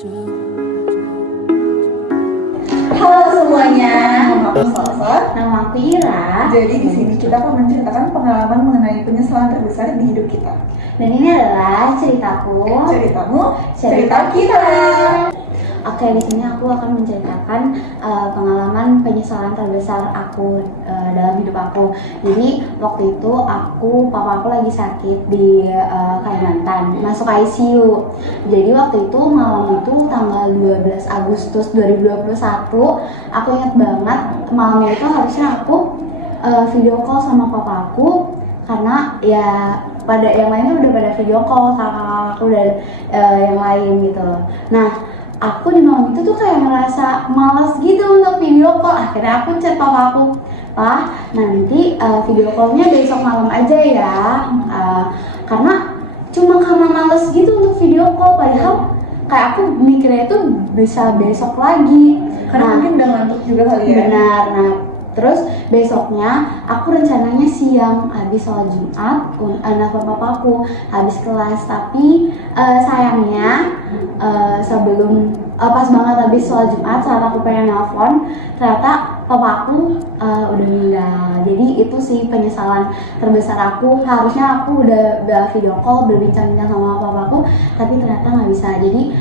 Halo semuanya, Nama aku Salsa. nama aku Ira. Jadi di sini kita akan menceritakan pengalaman mengenai penyesalan terbesar di hidup kita. Dan ini adalah ceritaku, Ceritamu, cerita cerita kita. Oke, di sini aku akan menceritakan pengalaman penyesalan terbesar aku dalam hidup aku. Jadi waktu itu papa aku lagi sakit di Kalimantan, masuk ICU. Jadi waktu itu malam itu tanggal 12 Agustus 2021, aku ingat banget malamnya itu harusnya aku video call sama papa aku, karena ya pada yang lainnya udah pada video call kakak aku dan yang lain gitu. Nah, aku di malam itu tuh kayak ngerasa malas gitu untuk video call. Akhirnya aku chat papa aku, "Pak, nanti video callnya besok malam aja ya." Karena karena males gitu untuk video call, padahal kayak aku mikirnya itu bisa besok lagi. Karena mungkin udah ngantuk juga kali ya. Benar. Nah, terus besoknya aku rencananya siang habis sholat Jumat, nelfon papaku habis kelas. Tapi sayangnya sebelum pas banget habis sholat Jumat, saat aku pengen nelfon, ternyata papaku udah meninggal. Jadi itu sih penyesalan terbesar aku. Harusnya aku udah video call, berbincang-bincang sama papaku, tapi ternyata nggak bisa. Jadi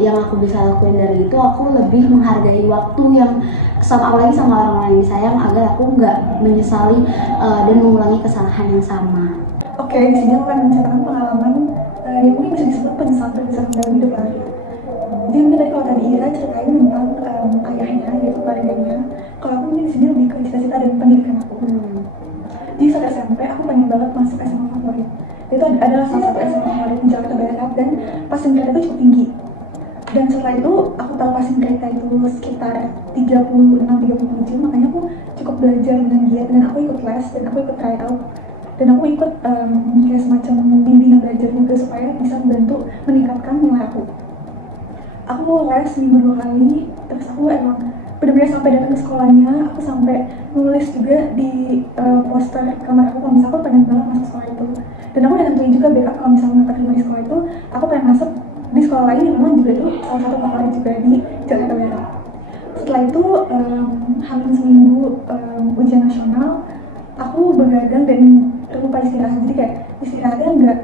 yang aku bisa lakuin dari itu, aku lebih menghargai waktu yang apalagi sama orang-orang yang disayang, agar aku nggak menyesali dan mengulangi kesalahan yang sama. Oke, di sini aku akan menceritakan pengalaman yang mungkin bisa disebut penyesalan terbesar dalam hidup aku. Jadi mungkin tadi kalau tadi Ira ceritain tentang ayahnya, yaitu keluarganya. Kalau aku mungkin di sini lebih ke cita-cita dan pendidikan aku. Jadi saat SMP aku pengen banget masuk SMA favorit. Itu adalah salah satu SMA favorit di Jakarta Barat, dan passing grade itu cukup tinggi. Dan setelah itu aku tahu passing grade itu sekitar 36-37, makanya aku cukup belajar dengan giat, dan aku ikut les, dan aku ikut tryout, dan aku ikut kayak semacam bimbingan belajar juga supaya bisa membantu meningkatkan nilai aku. Aku les seminggu 2 kali, terus aku emang benar-benar sampai datang ke sekolahnya. Aku sampai nulis juga di poster kamar aku kalau misalnya aku pengen banget masuk sekolah itu. Dan aku udah tentuin juga backup kalau misalnya nggak keterima di sekolah itu, aku pengen masuk di sekolah lain yang memang juga itu salah satu favorit juga di Jakarta Barat. Setelah itu hampir seminggu ujian nasional, aku begadang dan lupa istirahat. Jadi kayak istirahatnya nggak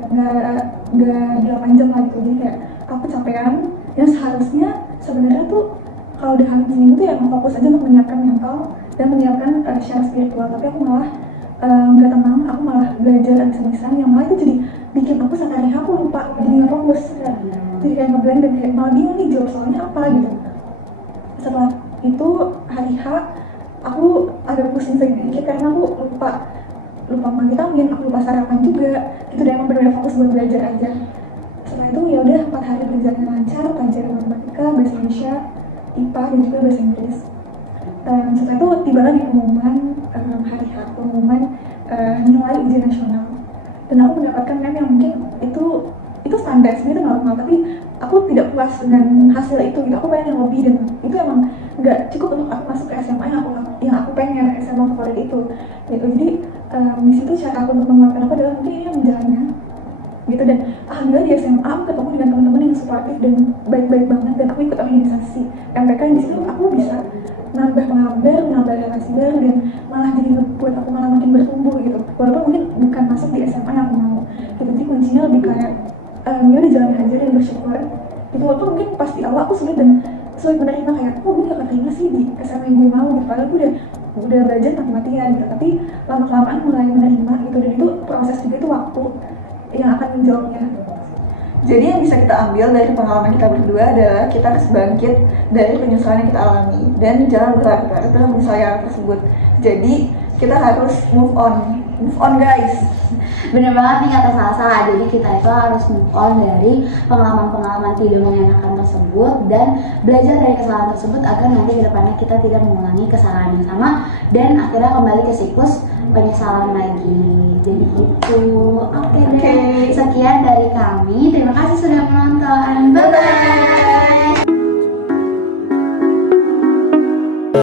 8 jam lah gitu. Jadi kayak aku capean, yang seharusnya sebenarnya tuh kalau udah hampir seminggu tuh ya fokus aja untuk menyiapkan mental dan menyiapkan secara spiritual. Tapi aku malah nggak tenang, aku malah belajar tulisan yang malah itu jadi bikin aku sampai hari aku lupa, jadi nggak fokus. Jadi kayak ngeblank dan kayak malah bingung nih jawab soalnya apa gitu. Setelah itu hari H aku agak pusing sedikit karena aku lupa makan vitamin, aku lupa sarapan juga. Itu udah emang benar-benar fokus buat belajar aja. Setelah itu ya udah 4 hari berjalan lancar, pelajaran matematika, bahasa Indonesia, IPA dan juga bahasa Inggris. Setelah itu tibalah di pengumuman hari H, pengumuman nilai ujian nasional. Dan aku mendapatkan nilai yang mungkin itu standar sih, itu normal, tapi aku tidak puas dengan hasil itu gitu. Aku pengen yang lebih, dan itu emang nggak cukup untuk aku masuk ke SMA yang aku pengen, SMA favorit itu gitu. Jadi di situ cara aku untuk menguatkan aku adalah mungkin ini yang menjalannya gitu. Dan alhamdulillah di SMA aku ketemu dengan teman-teman yang suportif dan baik-baik banget, dan aku ikut organisasi MPK. Di situ aku bisa nambah pengalaman baru, nambah relasi baru, dan malah jadi buat aku malah makin bertumbuh gitu. Walaupun mungkin bukan masuk di SMA yang aku mau gitu. Jadi kuncinya lebih kayak ya udah jalan aja dan bersyukur gitu. Walaupun mungkin pas di awal aku sulit menerima kayak gue gak keterima sih di SMA yang gue mau gitu, padahal gue udah belajar mati-matian gitu. Tapi lama-kelamaan mulai menerima gitu, dan itu proses juga, itu waktu yang akan menjawabnya. Jadi yang bisa kita ambil dari pengalaman kita berdua adalah kita harus bangkit dari penyesalan yang kita alami dan jangan berlarut-larut dalam penyesalan tersebut. Jadi kita harus move on guys. Bener banget nih kata Salsa. Jadi kita itu harus move on dari pengalaman-pengalaman tidak mengenakan tersebut dan belajar dari kesalahan tersebut agar nanti ke depannya kita tidak mengulangi kesalahan yang sama dan akhirnya kembali ke siklus penyesalan lagi. Jadi gitu. Oke deh. Sekian dari kami. Terima kasih sudah menonton. Bye bye.